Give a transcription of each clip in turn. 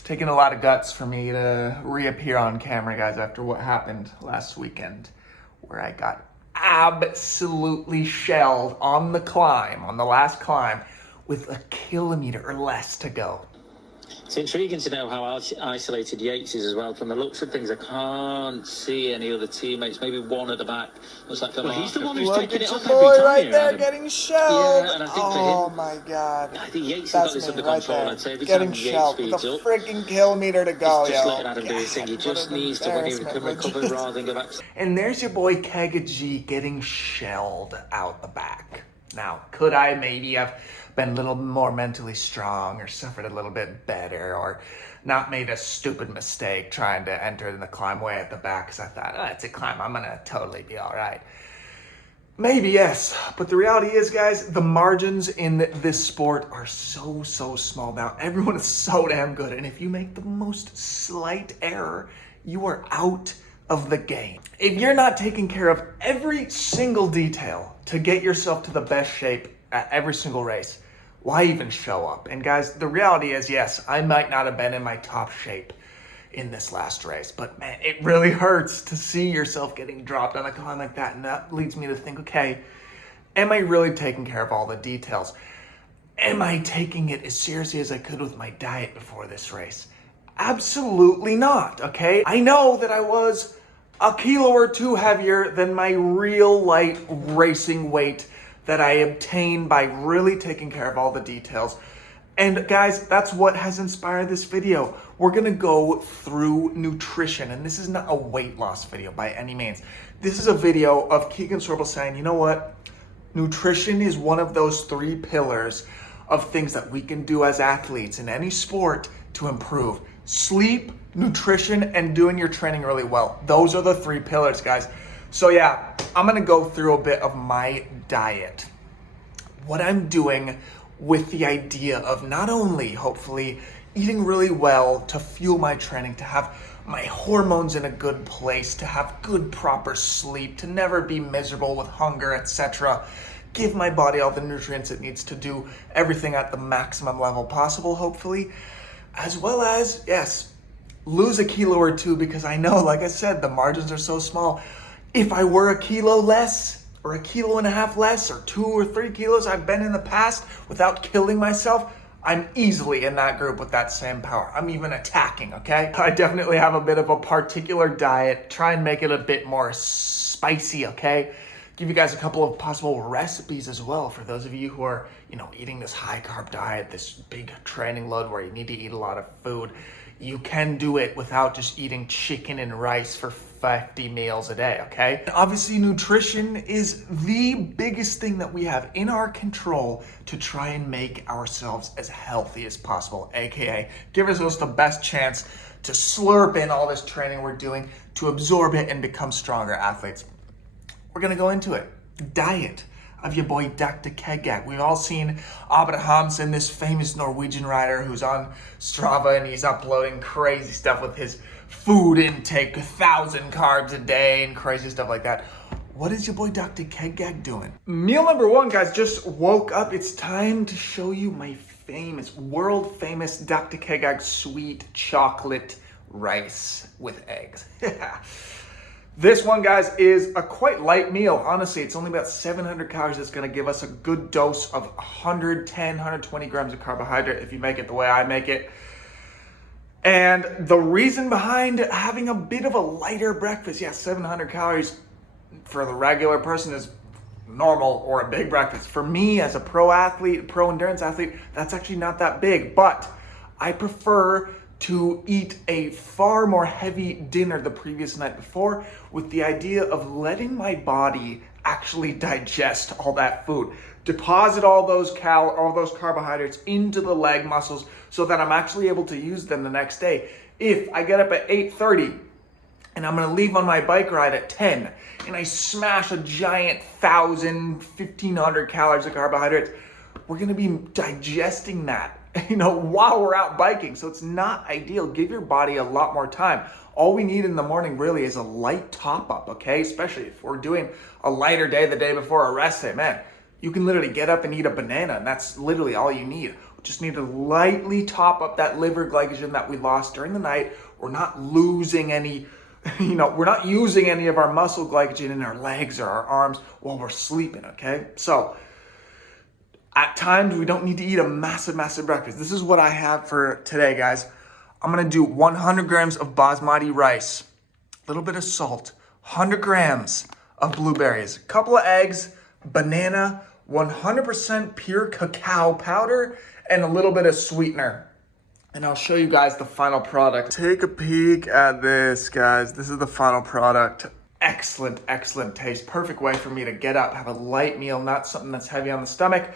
It's taken a lot of guts for me to reappear on camera, guys, after what happened last weekend, where I got absolutely shelled on the climb, on the last climb, with a kilometer or less to go. It's intriguing to know how isolated Yates is as well. From the looks of things, I can't see any other teammates. Maybe one at the back. Looks like he's the one who's Look taking at it your up boy every time right here, there Adam. getting shelled. Yeah, and I think for Oh him, my God. I think Yates has That's got this me under right control. there. I'd say every Getting time Yates shelled with a speeds up, freaking kilometer to go, it's just yo. letting Adam do his thing. He just needs to, when he can recover rather than go back. And there's your boy Keegan getting shelled out the back. Now, could I maybe have been a little more mentally strong or suffered a little bit better or not made a stupid mistake trying to enter in the climb way at the back because I thought, oh, it's a climb, I'm gonna totally be all right. Maybe, yes, but the reality is, guys, the margins in this sport are so small now. Everyone is so damn good, and if you make the most slight error, you are out of the game. If you're not taking care of every single detail to get yourself to the best shape at every single race, why even show up? And guys, the reality is, yes, I might not have been in my top shape in this last race, but man, it really hurts to see yourself getting dropped on a climb like that. And that leads me to think, okay, am I really taking care of all the details? Am I taking it as seriously as I could with my diet before this race? Absolutely not, okay? I know that I was a kilo or two heavier than my real light racing weight that I obtained by really taking care of all the details. And guys, that's what has inspired this video. We're gonna go through nutrition, and this is not a weight loss video by any means. This is a video of Keegan Swirbul saying, you know what? Nutrition is one of those three pillars of things that we can do as athletes in any sport to improve. Sleep, nutrition, and doing your training really well. Those are the three pillars, guys. So yeah, I'm gonna go through a bit of my diet. What I'm doing with the idea of not only, hopefully, eating really well to fuel my training, to have my hormones in a good place, to have good proper sleep, to never be miserable with hunger, etc. Give my body all the nutrients it needs to do everything at the maximum level possible, hopefully. As well as, yes, lose a kilo or two, because I know, like I said, the margins are so small. If I were a kilo less, or a kilo and a half less, or 2 or 3 kilos I've been in the past without killing myself, I'm easily in that group with that same power. I'm even attacking, okay? I definitely have a bit of a particular diet. Try and make it a bit more spicy, okay? Give you guys a couple of possible recipes as well for those of you who are, eating this high carb diet, this big training load where you need to eat a lot of food. You can do it without just eating chicken and rice for 50 meals a day, okay? Obviously, nutrition is the biggest thing that we have in our control to try and make ourselves as healthy as possible, aka give ourselves the best chance to slurp in all this training we're doing, to absorb it and become stronger athletes. We're gonna go into it. Diet of your boy Dr. Keegan. We've all seen Abrahamsen, this famous Norwegian rider who's on Strava, and he's uploading crazy stuff with his food intake, 1,000 carbs a day and crazy stuff like that. What is your boy Dr. Keegan doing? Meal number one, guys, just woke up. It's time to show you my world famous Dr. Keegan sweet chocolate rice with eggs. This one, guys, is a quite light meal. Honestly, it's only about 700 calories. It's going to give us a good dose of 110, 120 grams of carbohydrate if you make it the way I make it. And the reason behind having a bit of a lighter breakfast, 700 calories for the regular person is normal or a big breakfast. For me, as a pro athlete, pro endurance athlete, that's actually not that big. But I prefer to eat a far more heavy dinner the previous night before, with the idea of letting my body actually digest all that food, deposit all those carbohydrates into the leg muscles so that I'm actually able to use them the next day. If I get up at 8:30 and I'm gonna leave on my bike ride at 10 and I smash a giant 1,000, 1,500 calories of carbohydrates, we're gonna be digesting that while we're out biking. So it's not ideal. Give your body a lot more time. All we need in the morning really is a light top up, okay? Especially if we're doing a lighter day the day before a rest day, man. You can literally get up and eat a banana, and that's literally all you need. Just need to lightly top up that liver glycogen that we lost during the night. We're not losing any, we're not using any of our muscle glycogen in our legs or our arms while we're sleeping, okay? So at times we don't need to eat a massive breakfast. This is what I have for today, guys. I'm gonna do 100 grams of basmati rice, a little bit of salt, 100 grams of blueberries, a couple of eggs, banana, 100% pure cacao powder, and a little bit of sweetener. And I'll show you guys the final product. Take a peek at this, guys. This is the final product. Excellent taste. Perfect way for me to get up, have a light meal, not something that's heavy on the stomach.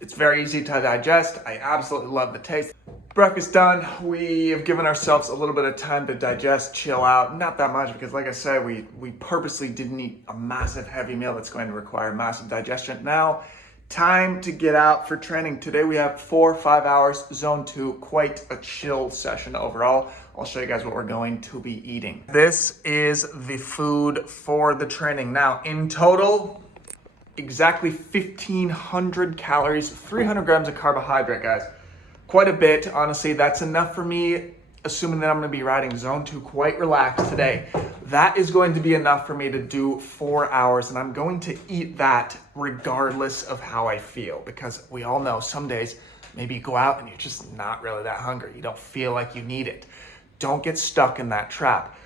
It's very easy to digest. I absolutely love the taste. Breakfast done. We have given ourselves a little bit of time to digest, chill out. Not that much because, like I said, we purposely didn't eat a massive heavy meal that's going to require massive digestion. Now, time to get out for training. Today we have 4 or 5 hours, zone 2, quite a chill session overall. I'll show you guys what we're going to be eating. This is the food for the training. Now, in total, exactly 1,500 calories, 300 grams of carbohydrate, guys. Quite a bit, honestly. That's enough for me, assuming that I'm gonna be riding zone 2 quite relaxed today. That is going to be enough for me to do 4 hours, and I'm going to eat that regardless of how I feel, because we all know some days maybe you go out and you're just not really that hungry. You don't feel like you need it. Don't get stuck in that trap.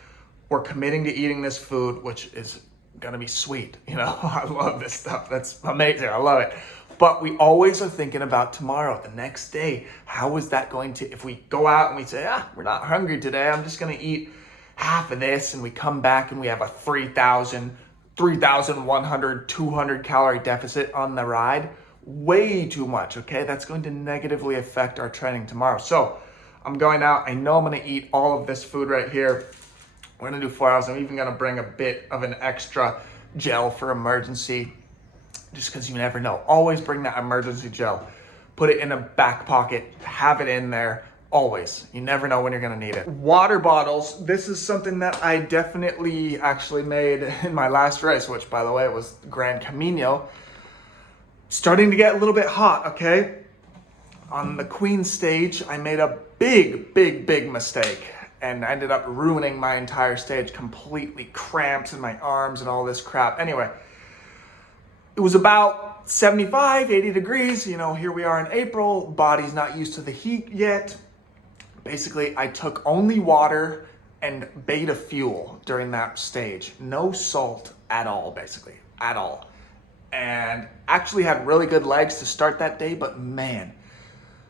We're committing to eating this food, which is gonna be sweet. I love this stuff. That's amazing. I love it. But we always are thinking about tomorrow, the next day. How is that going to, if we go out and we say, we're not hungry today, I'm just gonna eat half of this, and we come back and we have a 3,000, 3,100, 200 calorie deficit on the ride. Way too much, okay? That's going to negatively affect our training tomorrow. So I'm going out. I know I'm gonna eat all of this food right here. We're gonna do 4 hours. I'm even gonna bring a bit of an extra gel for emergency, just because you never know. Always bring that emergency gel. Put it in a back pocket, have it in there, always. You never know when you're gonna need it. Water bottles. This is something that I definitely actually made in my last race, which by the way, was Gran Camino. Starting to get a little bit hot, okay? On the Queen stage, I made a big mistake and ended up ruining my entire stage, completely cramps in my arms and all this crap. Anyway, it was about 75, 80 degrees. Here we are in April, body's not used to the heat yet. Basically, I took only water and beta fuel during that stage. No salt at all, basically, at all. And actually had really good legs to start that day, but man,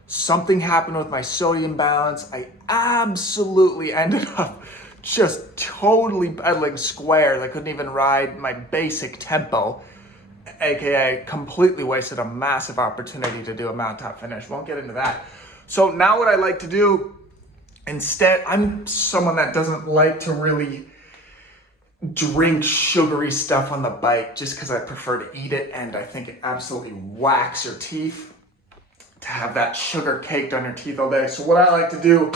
something happened with my sodium balance. I absolutely ended up just totally pedaling squares. I couldn't even ride my basic tempo, aka completely wasted a massive opportunity to do a mountaintop finish. Won't get into that. So now what I like to do, instead, I'm someone that doesn't like to really drink sugary stuff on the bike just because I prefer to eat it, and I think it absolutely whacks your teeth to have that sugar caked on your teeth all day. So what I like to do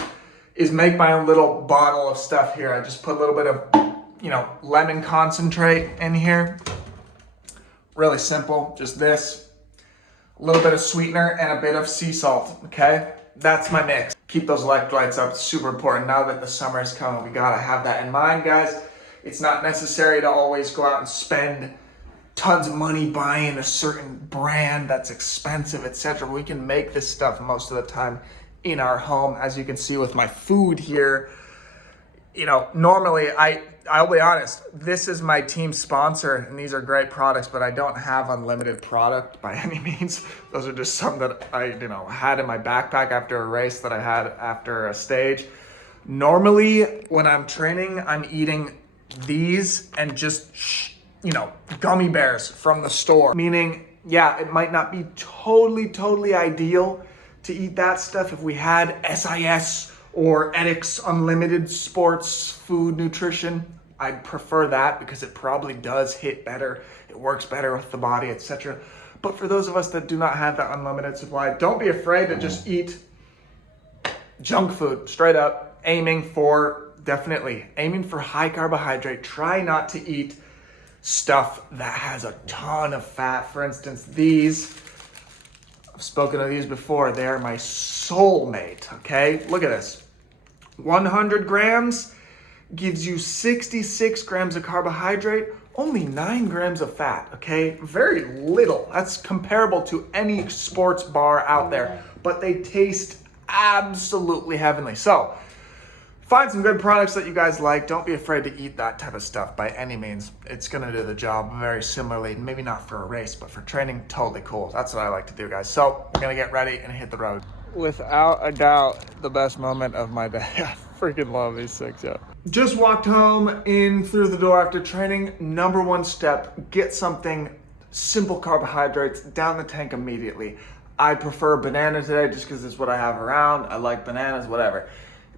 is make my own little bottle of stuff here. I just put a little bit of, lemon concentrate in here. Really simple, just this. A little bit of sweetener and a bit of sea salt, okay? That's my mix. Keep those electrolytes up, it's super important. Now that the summer is coming, we gotta have that in mind, guys. It's not necessary to always go out and spend tons of money buying a certain brand that's expensive, etc. We can make this stuff most of the time in our home. As you can see with my food here, normally I'll be honest, this is my team sponsor and these are great products, but I don't have unlimited product by any means. Those are just some that I had in my backpack after a race that I had after a stage. Normally when I'm training, I'm eating these and just gummy bears from the store. Meaning, yeah, it might not be totally ideal to eat that stuff. If we had SIS or Edix Unlimited Sports Food Nutrition, I'd prefer that because it probably does hit better. It works better with the body, etc. But for those of us that do not have that unlimited supply, don't be afraid to just eat junk food straight up, aiming for high carbohydrate. Try not to eat stuff that has a ton of fat. For instance, these I've spoken of these before. They are my soulmate, okay? Look at this. 100 grams gives you 66 grams of carbohydrate, only 9 grams of fat, okay? Very little. That's comparable to any sports bar out there, but they taste absolutely heavenly. So, find some good products that you guys like. Don't be afraid to eat that type of stuff by any means. It's gonna do the job very similarly. Maybe not for a race, but for training, totally cool. That's what I like to do, guys. So we're gonna get ready and hit the road. Without a doubt, the best moment of my day. I freaking love these things, yeah. Just walked home in through the door after training. Number one step, get something simple carbohydrates down the tank immediately. I prefer banana today just because it's what I have around. I like bananas, whatever.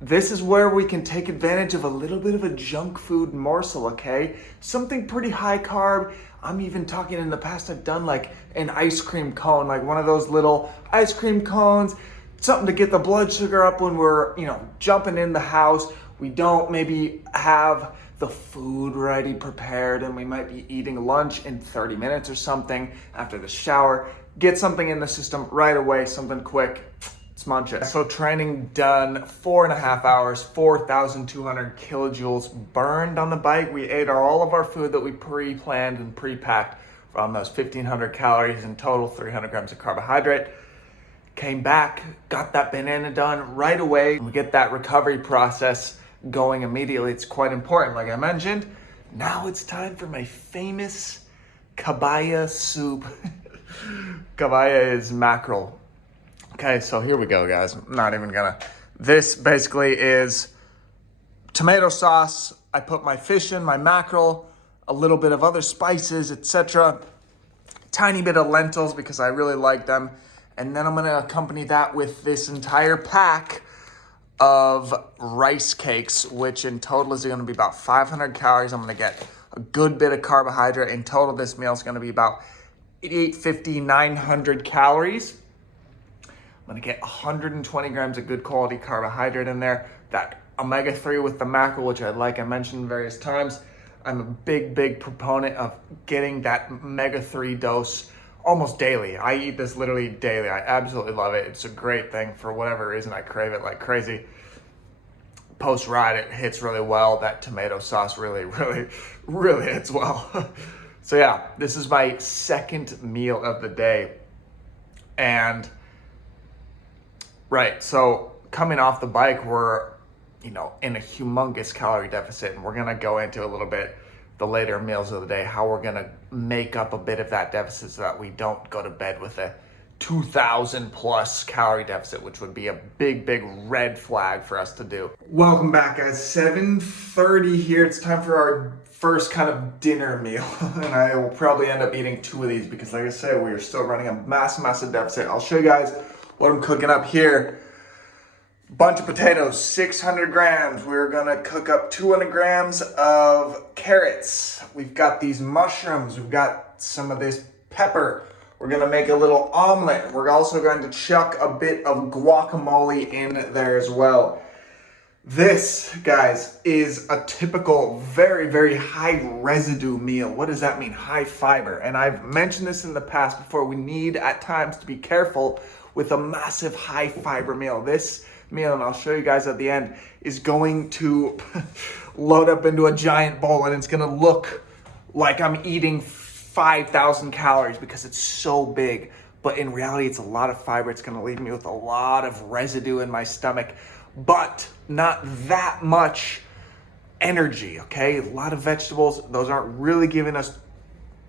This is where we can take advantage of a little bit of a junk food morsel, okay? Something pretty high carb. I'm even talking in the past, I've done like an ice cream cone, like one of those little ice cream cones, something to get the blood sugar up when we're, jumping in the house. We don't maybe have the food ready, prepared, and we might be eating lunch in 30 minutes or something after the shower. Get something in the system right away, something quick. Let's munch it. So training done, 4.5 hours, 4,200 kilojoules burned on the bike. We ate all of our food that we pre-planned and pre-packed from those 1,500 calories in total, 300 grams of carbohydrate. Came back, got that banana done right away. We get that recovery process going immediately. It's quite important, like I mentioned. Now it's time for my famous cabaya soup. Cabaya is mackerel. Okay, so here we go, guys. I'm not even gonna. This basically is tomato sauce. I put my fish in, my mackerel, a little bit of other spices, etc. Tiny bit of lentils because I really like them. And then I'm gonna accompany that with this entire pack of rice cakes, which in total is gonna be about 500 calories. I'm gonna get a good bit of carbohydrate. In total, this meal is gonna be about 850, 900 calories. I'm gonna get 120 grams of good quality carbohydrate in there. That omega-3 with the mackerel, which I mentioned various times. I'm a big proponent of getting that omega-3 dose almost daily. I eat this literally daily. I absolutely love it. It's a great thing. For whatever reason, I crave it like crazy. Post-ride, it hits really well. That tomato sauce really hits well. So yeah, this is my second meal of the day. And right, so coming off the bike, we're, in a humongous calorie deficit, and we're gonna go into a little bit the later meals of the day, how we're gonna make up a bit of that deficit so that we don't go to bed with a 2,000 plus calorie deficit, which would be a big red flag for us to do. Welcome back, guys. 7:30 here. It's time for our first kind of dinner meal. And I will probably end up eating 2 of these because, like I said, we are still running a massive deficit. I'll show you guys what I'm cooking up here. Bunch of potatoes, 600 grams. We're gonna cook up 200 grams of carrots. We've got these mushrooms. We've got some of this pepper. We're gonna make a little omelet. We're also going to chuck a bit of guacamole in there as well. This, guys, is a typical very high residue meal. What does that mean? High fiber. And I've mentioned this in the past before. We need at times to be careful with a massive high fiber meal. This meal, and I'll show you guys at the end, is going to load up into a giant bowl, and it's gonna look like I'm eating 5,000 calories because it's so big. But in reality, it's a lot of fiber. It's gonna leave me with a lot of residue in my stomach, but not that much energy, okay? A lot of vegetables. Those aren't really giving us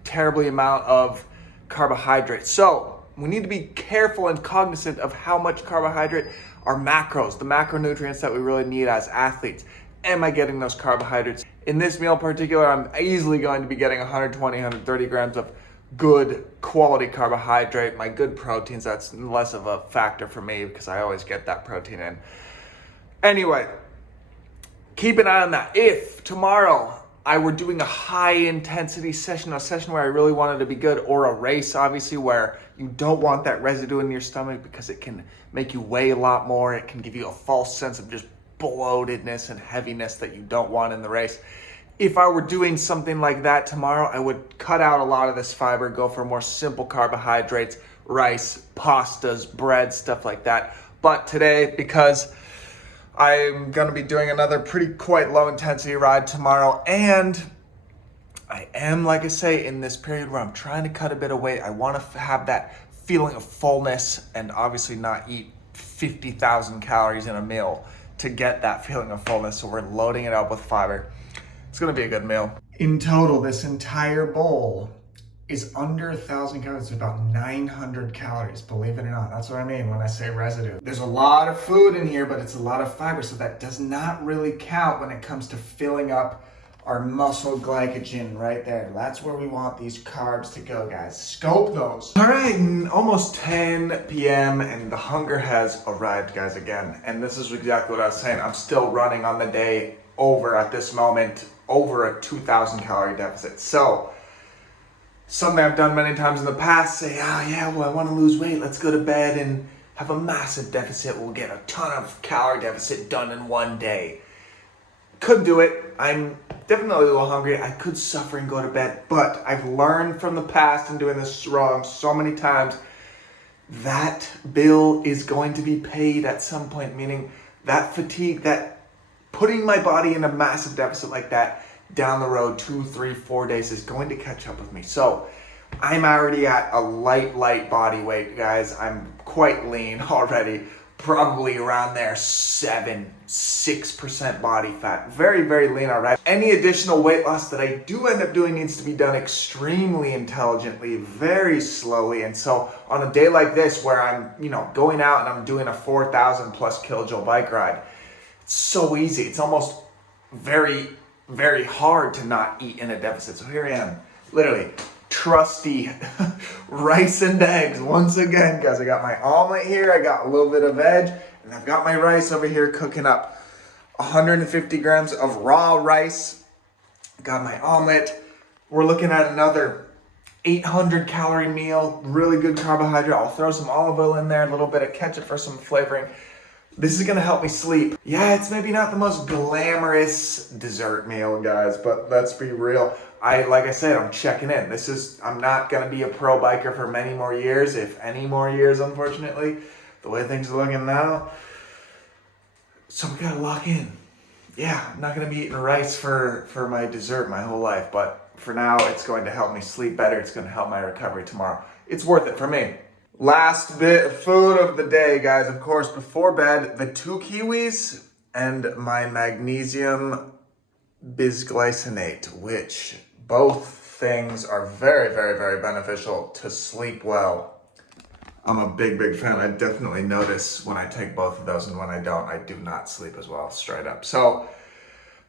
terribly amount of carbohydrates. So we need to be careful and cognizant of how much carbohydrate are macros, the macronutrients that we really need as athletes. Am I getting those carbohydrates? In this meal in particular, I'm easily going to be getting 120, 130 grams of good quality carbohydrate. My good proteins, that's less of a factor for me because I always get that protein in. Anyway, keep an eye on that. If tomorrow I were doing a high intensity session, a session where I really wanted to be good, or a race, obviously, where you don't want that residue in your stomach because it can make you weigh a lot more. It can give you a false sense of just bloatedness and heaviness that you don't want in the race. If I were doing something like that tomorrow, I would cut out a lot of this fiber, go for more simple carbohydrates, rice, pastas, bread, stuff like that. But today, because I'm gonna be doing another quite low intensity ride tomorrow, and I am, like I say, in this period where I'm trying to cut a bit of weight. I want to have that feeling of fullness and obviously not eat 50,000 calories in a meal to get that feeling of fullness. So we're loading it up with fiber. It's gonna be a good meal. In total, this entire bowl is under 1,000 calories. It's about 900 calories, believe it or not. That's what I mean when I say residue. There's a lot of food in here, but it's a lot of fiber, so that does not really count when it comes to filling up our muscle glycogen right there. That's where we want these carbs to go, guys. Scope those. All right, almost 10 p.m. and the hunger has arrived, guys, again. And this is exactly what I was saying. I'm still running on the day over, at this moment, over a 2,000 calorie deficit. So, something I've done many times in the past, say, I want to lose weight. Let's go to bed and have a massive deficit. We'll get a ton of calorie deficit done in one day. Couldn't do it. I'm definitely a little hungry. I could suffer and go to bed, but I've learned from the past and doing this wrong so many times, that bill is going to be paid at some point, meaning that fatigue, that putting my body in a massive deficit like that down the road, 2, 3, 4 days is going to catch up with me. So I'm already at a light body weight, guys. I'm quite lean already. Probably around there, 6% body fat. Very, very lean already. Any additional weight loss that I do end up doing needs to be done extremely intelligently, very slowly. And so on a day like this where I'm, going out and I'm doing a 4,000 plus kilojoule bike ride, it's so easy. It's almost very, very hard to not eat in a deficit. So here I am, literally trusty rice and eggs once again, guys. I got my omelet here, I got a little bit of veg, and I've got my rice over here cooking up. 150 grams of raw rice, got my omelet. We're looking at another 800 calorie meal, really good carbohydrate. I'll throw some olive oil in there, a little bit of ketchup for some flavoring. This is gonna help me sleep. Yeah, it's maybe not the most glamorous dessert meal, guys, but let's be real. Like I said, I'm checking in. I'm not gonna be a pro biker for many more years, if any more years, unfortunately, the way things are looking now. So we gotta lock in. Yeah, I'm not gonna be eating rice for my dessert my whole life, but for now, it's going to help me sleep better. It's gonna help my recovery tomorrow. It's worth it for me. Last bit of food of the day, guys. Of course, before bed, the 2 kiwis and my magnesium bisglycinate, which both things are very, very, very beneficial to sleep well. I'm a big, big fan. I definitely notice when I take both of those, and when I don't, I do not sleep as well, straight up. So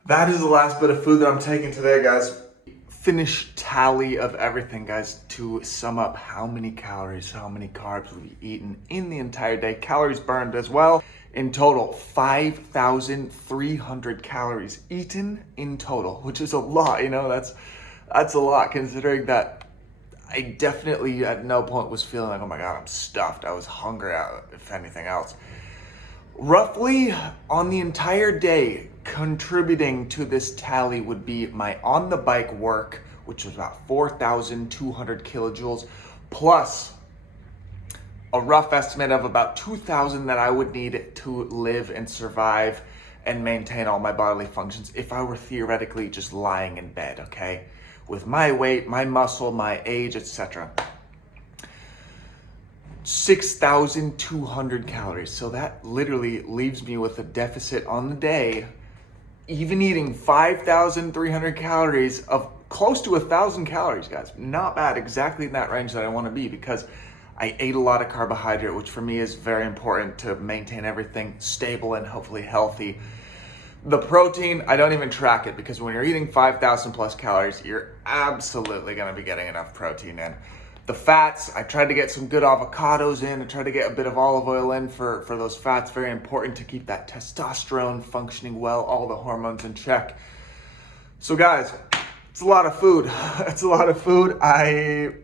that is the last bit of food that I'm taking today, guys. Finish tally of everything, guys, to sum up how many calories, how many carbs we've eaten in the entire day. Calories burned as well. In total, 5,300 calories eaten in total, which is a lot. That's a lot, considering that I definitely at no point was feeling like, oh my God, I'm stuffed. I was hungry, if anything else. Roughly on the entire day, contributing to this tally would be my on the bike work, which was about 4,200 kilojoules, plus a rough estimate of about 2,000 that I would need to live and survive and maintain all my bodily functions if I were theoretically just lying in bed, okay? With my weight, my muscle, my age, etc. 6,200 calories. So that literally leaves me with a deficit on the day, even eating 5,300 calories of close to 1,000 calories, guys. Not bad, exactly in that range that I want to be, because I ate a lot of carbohydrate, which for me is very important to maintain everything stable and hopefully healthy. The protein, I don't even track it, because when you're eating 5,000 plus calories, you're absolutely going to be getting enough protein in. The fats, I tried to get some good avocados in. I tried to get a bit of olive oil in for those fats. Very important to keep that testosterone functioning well, all the hormones in check. So guys, it's a lot of food. It's a lot of food. I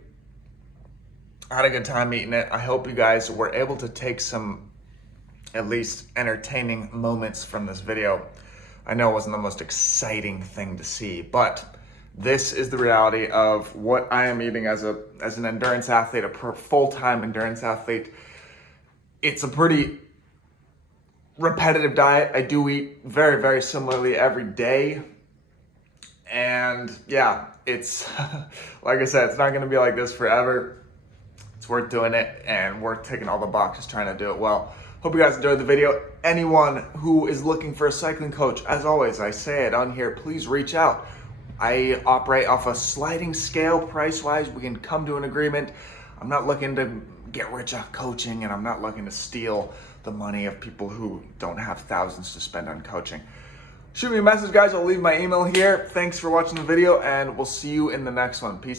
had a good time eating it. I hope you guys were able to take some at least entertaining moments from this video. I know it wasn't the most exciting thing to see, but This is the reality of what I am eating as an endurance athlete, a full-time endurance athlete. It's a pretty repetitive diet. I do eat very, very similarly every day. And yeah, it's, like I said, it's not gonna be like this forever. It's worth doing it and worth taking all the boxes trying to do it well. Hope you guys enjoyed the video. Anyone who is looking for a cycling coach, as always, I say it on here, please reach out. I operate off a sliding scale price-wise. We can come to an agreement. I'm not looking to get rich off coaching, and I'm not looking to steal the money of people who don't have thousands to spend on coaching. Shoot me a message, guys. I'll leave my email here. Thanks for watching the video, and we'll see you in the next one. Peace out.